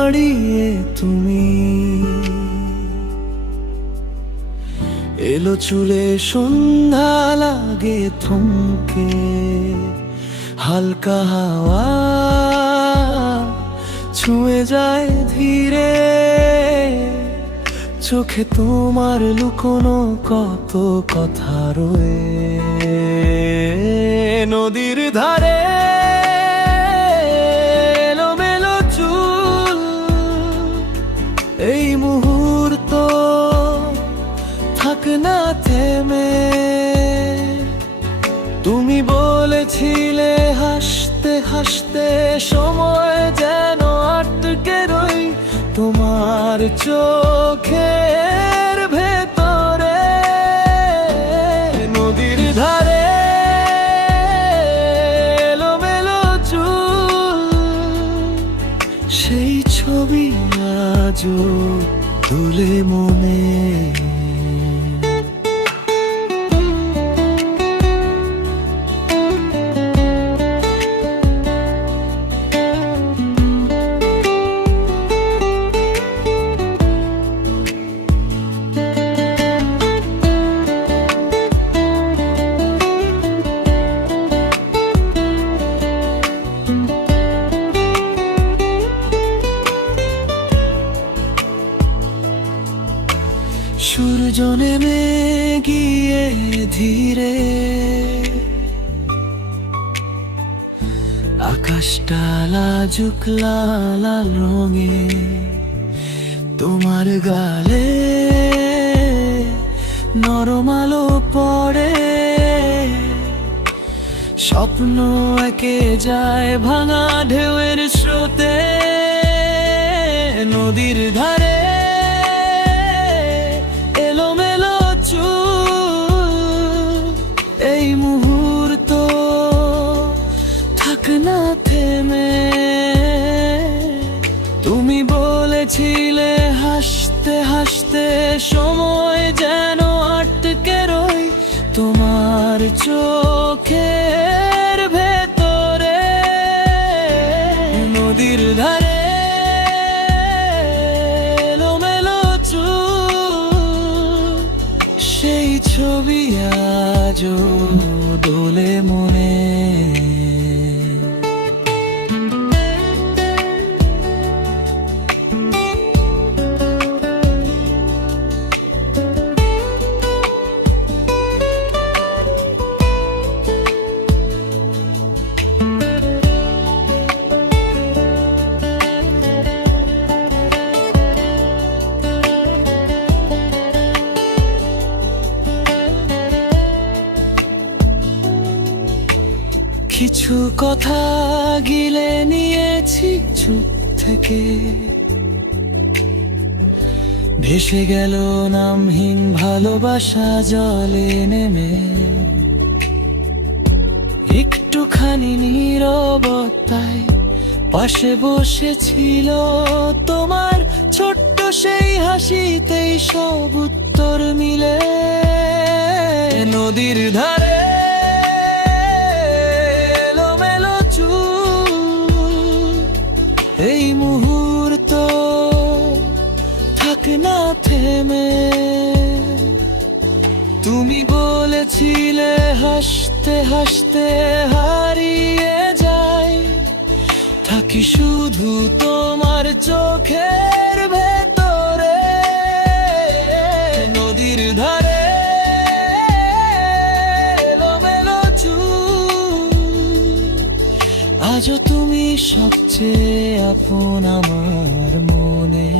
দাঁড়িয়ে তুমি। এলো চুলে সন্ধ্যা লাগে থমকে, হালকা হাওয়া ছুঁয়ে যায় ধীরে। চোখে তোমার লুকোনো কত কথা রয়ে। নদীর ধারে এলোমেলো চুল, এই মুহূর্ত থাক না থেমে। তুমি বলেছিলে হাসতে হাসতে সময় যেন আটকে রই তোমার চোখের ভেতরে। নদীর ধারে এলোমেলো চুল, সেই ছবি আজও তোলে মনে। সূর্য নেমে গিয়ে ধীরে, আকাশটা লাজুক লাল রঙে। তোমার গালে নরম আলো পড়ে, স্বপ্ন এঁকে যায় ভাঙা ঢেউয়ের স্রোতে। নদীর ধারে এলোমেলো চুল, এই মুহূর্ত থাক না থেমে। তুমি বলেছিলে হাসতে হাসতে সময় যেন আটকে রই তোমার চোখের ভেতরে। নদীর ধারে এলোমেলো চুল, সেই ছবি আজও দোলে মনে। কিছু কথা গিলে নিয়েছি চুপ থেকে, ভেসে গেল নামহীন ভালোবাসা জলে নেমে। একটুখানি নীরবতায় পাশে বসেছিল তোমার ছোট্ট সেই হাসিতেই সব উত্তর মিলে। নদীর ধারে এলোমেলো চুল, এই মুহূর্ত থাক না থেমে। তুমি বলেছিলে হাসতে হাসতে হারিয়ে যাই, থাকি শুধু তোমার চোখের ভেতরে। নদীর ধারে এলোমেলো চুল, আজও তুমি সবচেয়ে আপন আমার মনে।